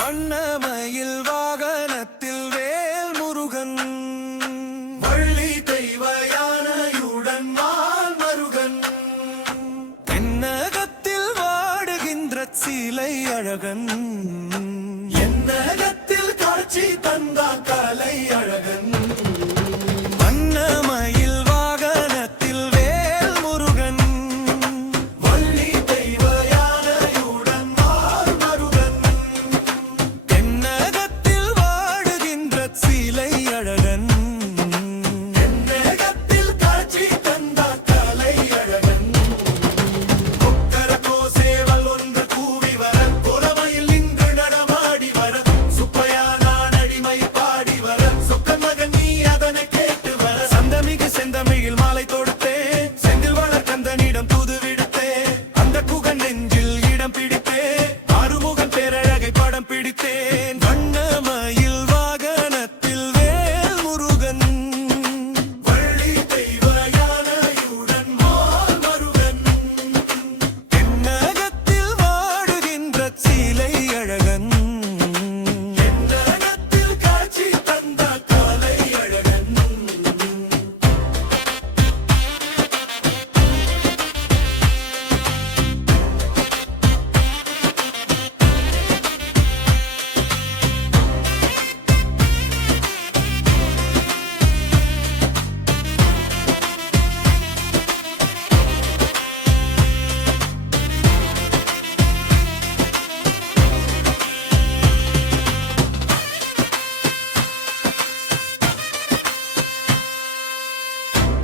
வண்ணமயில் வாகனத்தில் வேல் முருகன், வள்ளி தெய்வ யானையுடன் மால் மருகன், தென்னகத்தில் வாடுகின்ற சிலை அழகன், என்னகத்தில் காட்சி தந்தான் கலை அழகன்.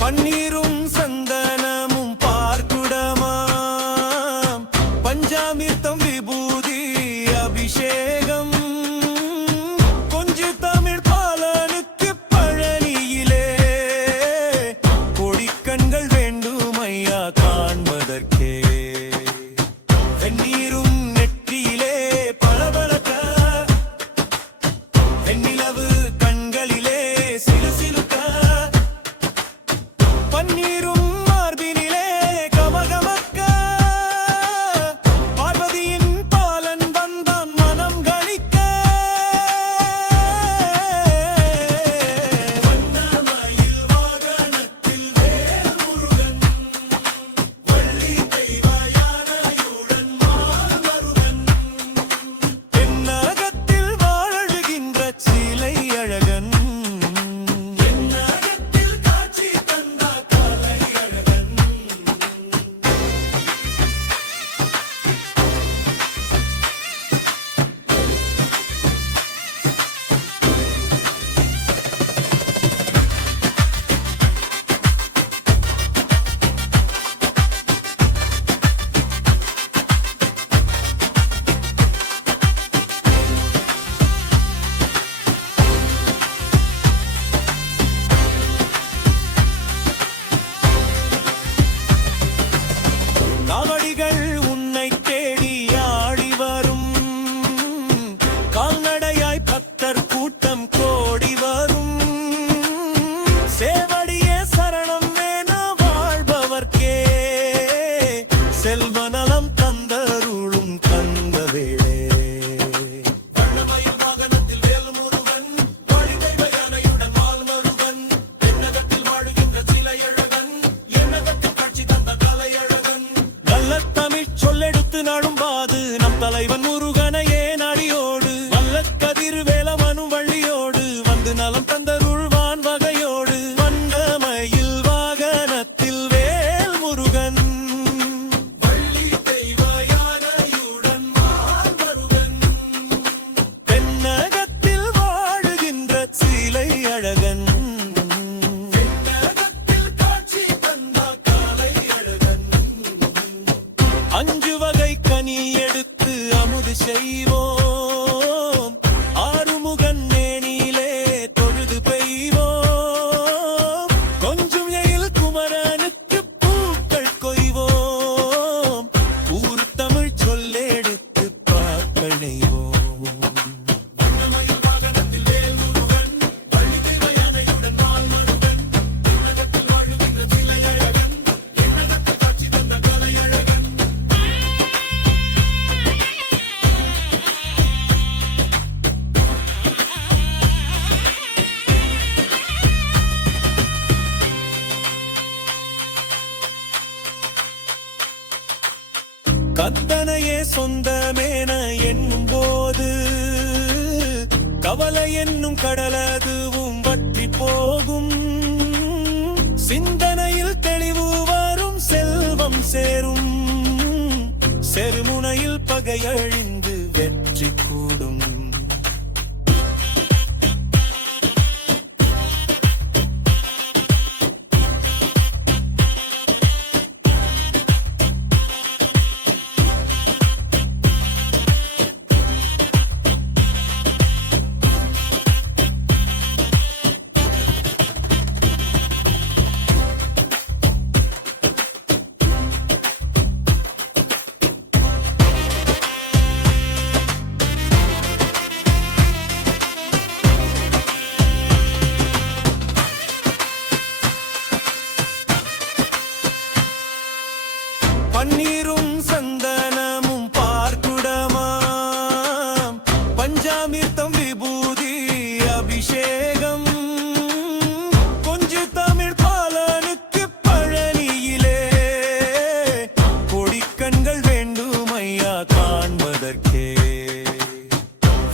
பன்னீரும் சந்தனமும் பார்க்குடமாம், பஞ்சாமிர்தம் விபூதி அபிஷேகம், கொஞ்சு தமிழ் பாலனுக்கு பழனியிலே கொடிக்கண்கள் வேண்டும் ஐயா காண்பதற்கே. வெந்நீரும் நெற்றியிலே பளபளக்க, வெண்ணிலவு கண்களிலே சிலுசிலுக்க, பன்னீரும் மார்பினிலே கமகமக்க, பார்வதியின் பாலன் வந்தான் மனம் களிக்க. வண்ணமயில் வாகனத்தில் வேல் முருகன், வள்ளி தெய்வ யானையுடன் மால் மருகன், தென்னகத்தில் வாழுகின்ற சிலை அழகன், என்னகத்தில் காட்சி தந்தா கலை அழகன். காவடிகள் உன்னை தேடி ஆடி வரும், கால்நடையாய் பக்தர் கூட்டம் கோடி வரும், சேவடியே சரணம் வேண வாழ்பவர்க்கே செல்வநலம் தந்தருளும் கந்தவேளே. வண்ணமயில் வாகனத்தில் வேல் முருகன், வள்ளி தெய்வ யானையுடன் மால் மருகன், தென்னகத்தில் வாழுகின்ற சிலை அழகன், என்னகத்தில் காட்சி தந்த கலை அழகன். நல்ல தமிழ் சொல்லெடுத்து நாடும்பாது நம் தலைவன் முருகனையே நாடியோடு, வல்ல கதிர் வேலவனும் வள்ளியோடு வந்து நலம் தந்தருள்வான் வகையோடு. வண்ணமயில் வாகனத்தில் வேல் முருகன், வள்ளி தெய்வ யானையுடன் மால் மருகன், தென்னகத்தில் வாழுகின்ற சிலை அழகன், என்னகத்தில் காட்சி தந்த கலை அழகன். அஞ்சு வகை கனி எடுத்து அமுத கந்தனையே சொந்தமேன எண்ணும் போது கவலை என்னும் கடலதுவும் வற்றி போகும். சிந்தனையில் தெளிவு வரும், செல்வம் சேரும், செருமுனையில் பகையழிந்து வெற்றி கூடும். பன்னீரும் சந்தனமும் பார்க்குடமாம், பஞ்சாமிர்தம் விபூதி அபிஷேகம். கொஞ்சு தமிழ் பாலனுக்கு பழனியிலே கொடிக்கண்கள் வேண்டுமையா காண்பதற்கே.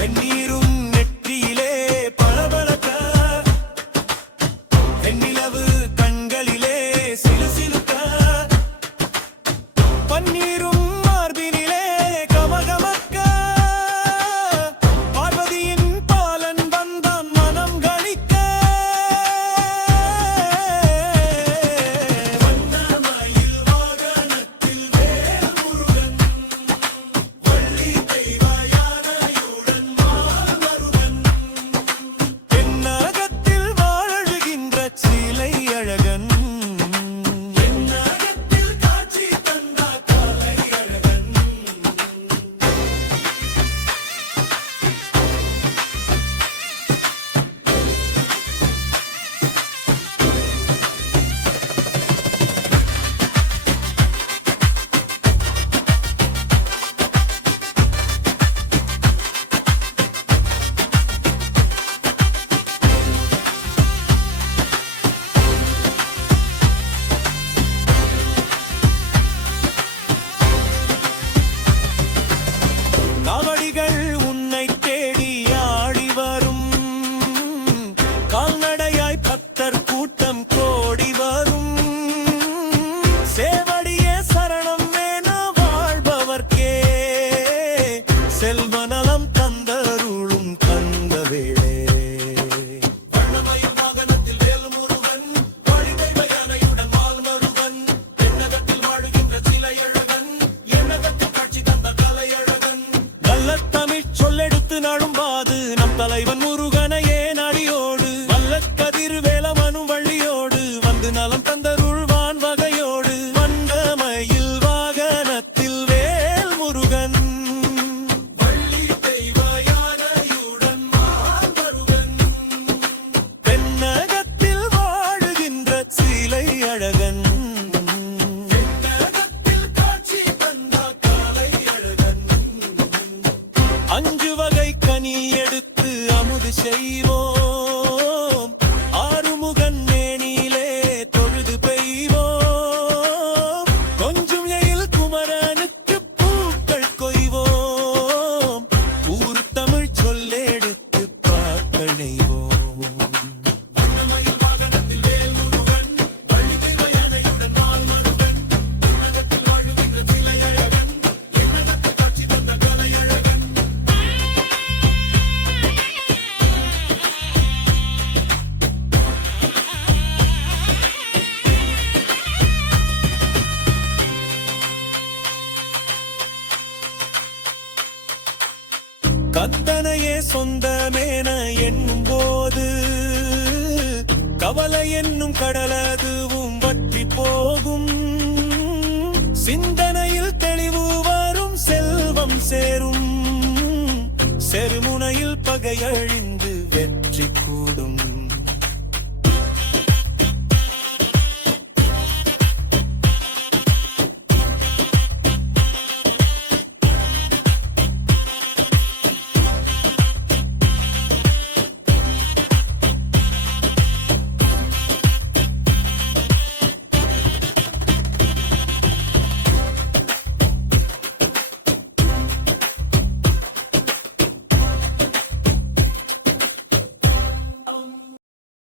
வெந்நீரும் நெற்றியிலே பளபளக்க, வெண்ணிலவு கண்களிலே சிலுசிலுக்க, பன்னீரும் மார்பினிலே கமகமக்க. பார்வதியின் பாலன் வந்தான் மனம் கணிக்க. வண்ணமயில் வாகனத்தில் வேல் முருகன், வள்ளி தெய்வ யானையுடன் மாமருகன், தென்னகத்தில் வாழுகின்ற சிலை அழகன். காவடிகள் உன்னை தேடி ஆடி வரும், கால்நடையாய் பக்தர் கூட்டம் கோடி வரும். சேவடியே சரணம் வேண வாழ்பவர்க்கே, செல்வநலம் தந்தருளும் கந்தவேளே. வண்ணமயில் வாகனத்தில் வேல் முருகன், வள்ளி தெய்வ யானையுடன் மால்மருகன், தென்னகத்தில் வாழுகின்ற சிலை அழகன், என்னகத்தில் காட்சி தந்த கலை அழகன். நல்ல தமிழ் சொல்லெடுத்து நாடும்பாது நம் தலைவன் முருகனையே நாடியோடு, வல்ல கதிர் வேலமனும் வள்ளியோடு வந்து நலம் தந்தருள்வான் வகையோடு. வண்ணமயில் வாகனத்தில் வேல் முருகன், வள்ளி தெய்வ யானையுடன் மால்மருகன், தென்னகத்தில் வாழுகின்ற சிலை அழகன், தென்னகத்தில் காட்சி தந்த கலை அழகன். அஞ்சு வகை கனி எடுத்து அமுது செய்வோம், ஆறுமுகன் மேனிலே தொழுது பெய்வோம். கொஞ்சம் எயில் குமரனுக்கு பூக்கள் கொய்வோம், ஊர் தமிழ் சொல்லெடுத்து பாக்கள் நெய்வோம். வண்ணமயில் வாகனத்தில் வேல் முருகன், வள்ளி தெய்வ யானையுடன் மால்மருகன், தென்னகத்தில் வாழுகின்ற சிலை அழகன், என்னகத்தில் காட்சி தந்த கலை அழகன். கந்தனையே சொந்தமேன எண்ணும் போது கவலை என்னும் கடலதுவும் வற்றி போகும். சிந்தனையில் தெளிவு வரும், செல்வம் சேரும், செருமுனையில் பகையழிந்து வெற்றி கூடும்.